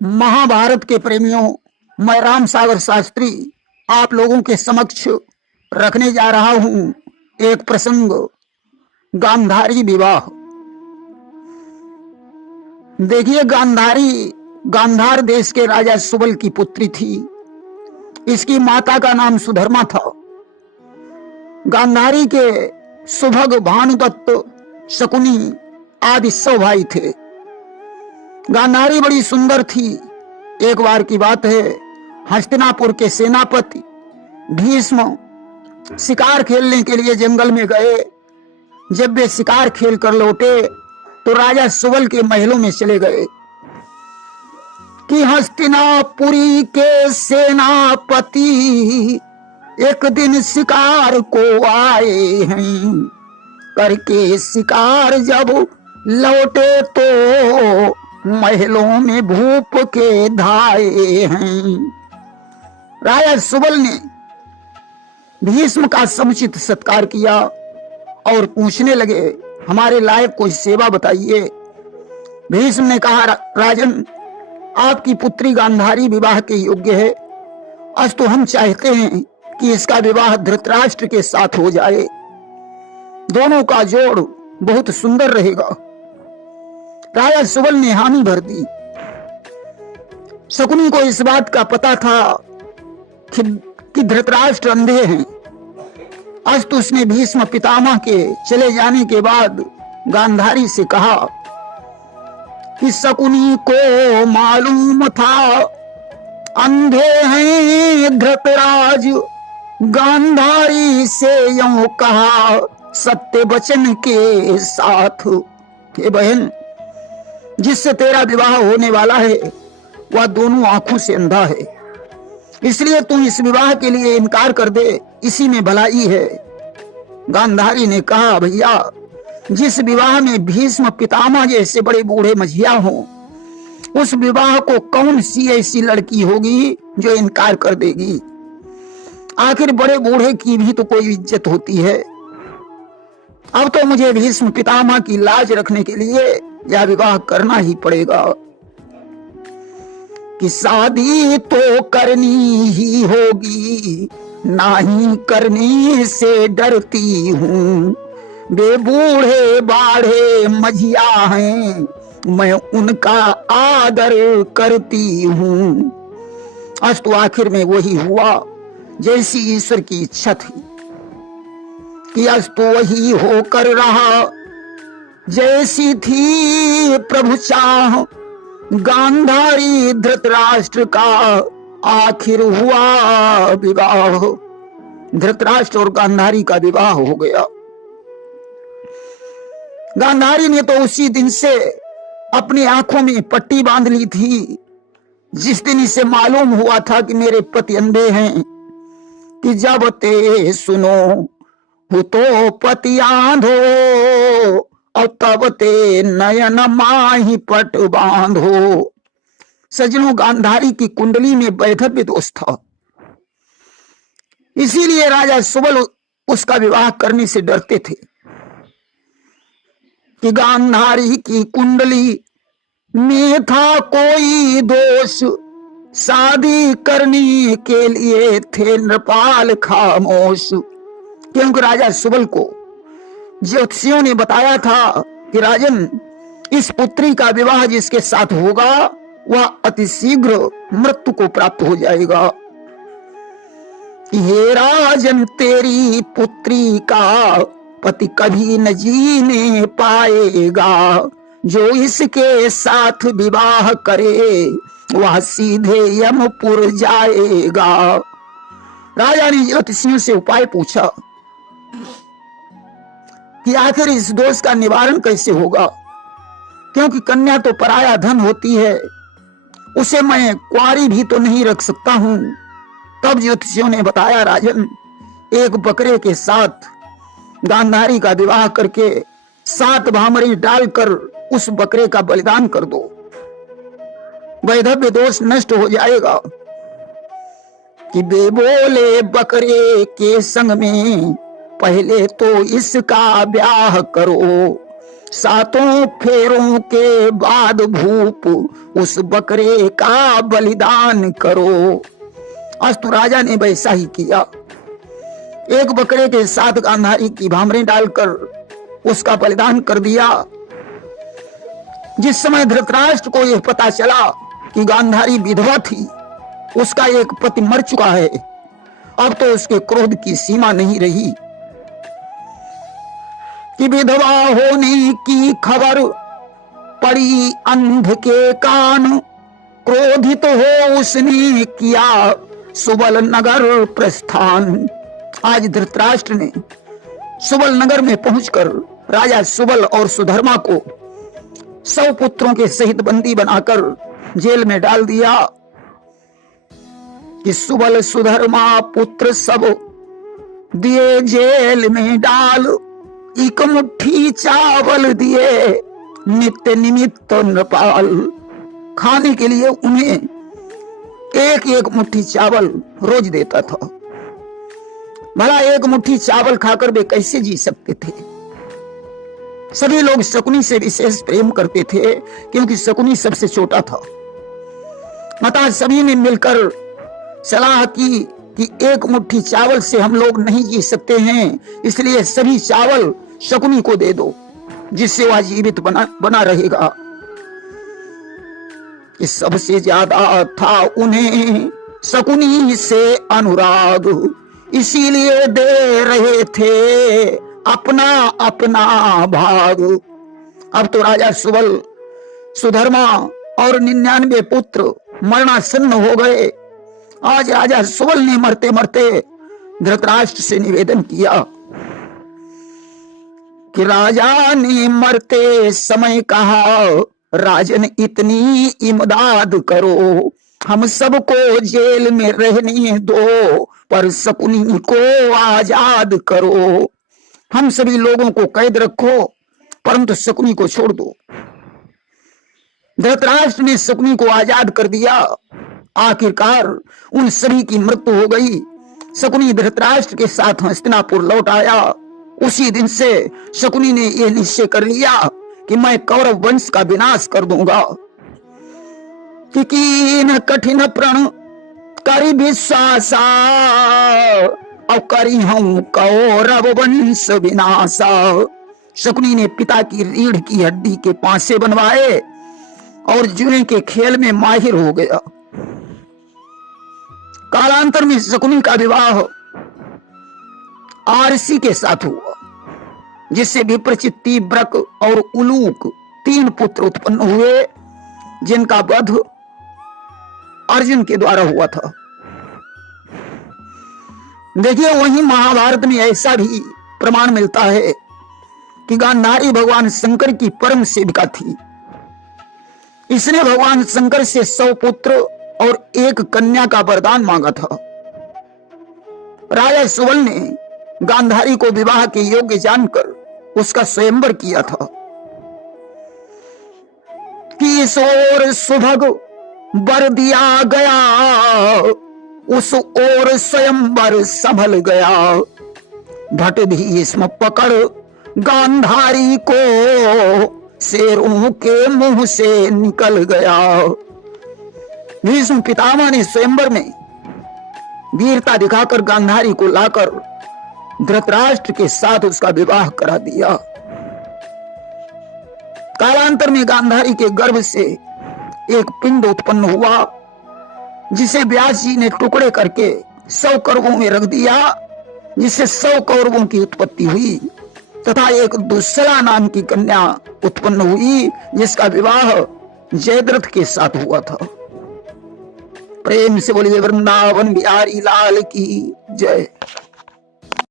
महाभारत के प्रेमियों, मैं राम सागर शास्त्री आप लोगों के समक्ष रखने जा रहा हूं एक प्रसंग, गांधारी विवाह। देखिए, गांधार देश के राजा सुबल की पुत्री थी। इसकी माता का नाम सुधर्मा था। गांधारी के सुभग, भानुदत्त, शकुनी आदि 100 भाई थे। गांधारी बड़ी सुंदर थी। एक बार की बात है, हस्तिनापुर के सेनापति भीष्म शिकार खेलने के लिए जंगल में गए। जब वे शिकार खेल कर लौटे तो राजा सुबल के महलों में चले गए कि हस्तिनापुरी के सेनापति एक दिन शिकार को आए हैं। करके शिकार जब लौटे तो महलों में भूप के धाए हैं। राजा सुबल ने भीष्म का समुचित सत्कार किया और पूछने लगे, हमारे लायक कोई सेवा बताइए। भीष्म ने कहा, राजन, आपकी पुत्री गांधारी विवाह के योग्य है। आज तो हम चाहते हैं कि इसका विवाह धृतराष्ट्र के साथ हो जाए। दोनों का जोड़ बहुत सुंदर रहेगा। राजा सुबल ने हामी भर दी। शकुनी को इस बात का पता था कि धृतराष्ट्र अंधे हैं। आज तो उसने भीष्म पितामह के चले जाने के बाद गांधारी से कहा कि शकुनी को मालूम था अंधे हैं धृतराज। गांधारी से यूं कहा सत्य वचन के साथ, हे बहन, जिससे तेरा विवाह होने वाला है वह दोनों आंखों से अंधा है, इसलिए तुम इस विवाह के लिए इनकार कर दे, इसी में भलाई है। गांधारी ने कहा, भैया, जिस विवाह में भीष्म पितामह जैसे बड़े बूढ़े मझिया हों, उस विवाह को कौन सी ऐसी लड़की होगी जो इनकार कर देगी। आखिर बड़े बूढ़े की भी तो कोई इज्जत होती है। अब तो मुझे भीष्म पितामह की लाज रखने के लिए यह विवाह करना ही पड़ेगा कि शादी तो करनी ही होगी, नहीं करने से डरती हूँ। वे बूढ़े बाढ़े मझिया हैं, मैं उनका आदर करती हूँ। आज तो आखिर में वही हुआ जैसी ईश्वर की इच्छा थी कि आज तो वही होकर रहा जैसी थी प्रभु चाह। गांधारी धृतराष्ट्र का आखिर हुआ विवाह। धृतराष्ट्र और गांधारी का विवाह हो गया। गांधारी ने तो उसी दिन से अपनी आंखों में पट्टी बांध ली थी जिस दिन इसे मालूम हुआ था कि मेरे पति अंधे हैं, कि जब ते सुनो हो तो पति आंधो और तब ते नयन माही पट बांधो। सजनों, गांधारी की कुंडली में वैधव्य दोष था, इसीलिए राजा सुबल उसका विवाह करने से डरते थे कि गांधारी की कुंडली में था कोई दोष। शादी करने के लिए थे नृपाल खामोश, क्योंकि राजा सुबल को ज्योतिषियों ने बताया था कि राजन, इस पुत्री का विवाह जिसके साथ होगा वह अति शीघ्र मृत्यु को प्राप्त हो जाएगा। हे राजन, तेरी पुत्री का पति कभी न जीने पाएगा। जो इसके साथ विवाह करे वह सीधे यमपुर जाएगा। राजा ने ज्योतिषियों से उपाय पूछा कि आखिर इस दोष का निवारण कैसे होगा, क्योंकि कन्या तो पराया धन होती है, उसे मैं कुंवारी भी तो नहीं रख सकता हूं। तब ज्योतिषियों ने बताया, राजन, एक बकरे के साथ गांधारी का विवाह करके 7 भामरी डालकर उस बकरे का बलिदान कर दो, वैधव्य दोष नष्ट हो जाएगा। कि बे बोले बकरे के संग में पहले तो इसका ब्याह करो, सातों फेरों के बाद भूप उस बकरे का बलिदान करो। अस्तु राजा ने वैसा ही किया। एक बकरे के साथ गांधारी की भामरें डालकर उसका बलिदान कर दिया। जिस समय धृतराष्ट्र को यह पता चला कि गांधारी विधवा थी, उसका एक पति मर चुका है, अब तो उसके क्रोध की सीमा नहीं रही कि विधवा होने की खबर पड़ी अंध के कान, क्रोधित हो उसने किया सुबल नगर प्रस्थान। आज धृतराष्ट्र ने सुबल नगर में पहुंचकर राजा सुबल और सुधर्मा को 100 पुत्रों के सहित बंदी बनाकर जेल में डाल दिया कि सुबल सुधर्मा पुत्र सब दिए जेल में डाल, एक मुट्ठी चावल दिए नित्य निमित्त नृपाल। खाने के लिए उन्हें एक एक मुट्ठी चावल रोज देता था। भला एक मुट्ठी चावल खाकर वे कैसे जी सकते थे? सभी लोग शकुनी से विशेष प्रेम करते थे क्योंकि शकुनी सबसे छोटा था। अतः सभी ने मिलकर सलाह की कि एक मुट्ठी चावल से हम लोग नहीं जी सकते हैं, इसलिए सभी चावल शकुनी को दे दो, जिससे वह जीवित बना रहेगा। कि सबसे ज्यादा था उन्हें शकुनी से अनुराग, इसीलिए दे रहे थे अपना अपना भाग। अब तो राजा सुबल, सुधर्मा और 99 पुत्र मरणासन्न हो गए। आज राजा सुबल ने मरते मरते धृतराष्ट्र से निवेदन किया कि राजा ने मरते समय कहा, राजन इतनी इमदाद करो, हम सबको जेल में रहने दो, पर शकुनी को आजाद करो। हम सभी लोगों को कैद रखो, परंतु शकुनी को छोड़ दो। धृतराष्ट्र ने शकुनी को आजाद कर दिया। आखिरकार उन सभी की मृत्यु हो गई। शकुनी धृतराष्ट्र के साथ हस्तिनापुर लौट आया। उसी दिन से शकुनी ने यह निश्चय कर लिया कि मैं कौरव वंश का विनाश कर दूंगा। कि कीन कठिन प्रण करी विश्वासा, और करी हूं कौरव वंश विनाशा। शकुनी ने पिता की रीढ़ की हड्डी के पांसे बनवाए और जुए के खेल में माहिर हो गया। कालांतर में शकुनी का विवाह आरसी के साथ हुआ, जिससे विप्रचित्ति, ब्रक और उलूक 3 पुत्र उत्पन्न हुए, जिनका वध अर्जुन के द्वारा हुआ था। देखिए, वहीं महाभारत में ऐसा भी प्रमाण मिलता है कि गांधारी भगवान शंकर की परम सेविका थी। इसने भगवान शंकर से 100 पुत्र और 1 कन्या का वरदान मांगा था। राजा सुबल ने गांधारी को विवाह के योग्य जानकर उसका स्वयंवर किया था। किशोर सुभग वर दिया गया, उस ओर स्वयंवर संभल गया। भट भीष्म पकड़ गांधारी को, शेरों के मुंह से निकल गया। भीष्म पितामह ने स्वयंवर में वीरता दिखाकर गांधारी को लाकर धृतराष्ट्र के साथ उसका विवाह करा दिया। कालांतर में गांधारी के गर्भ से एक पिंड उत्पन्न हुआ, जिसे व्यास जी ने टुकड़े करके 100 कौरवों में रख दिया, जिससे 100 कौरवों की उत्पत्ति हुई तथा एक दुस्सला नाम की कन्या उत्पन्न हुई, जिसका विवाह जयद्रथ के साथ हुआ था। प्रेम से बोलिए वृंदावन बिहारी लाल की जय।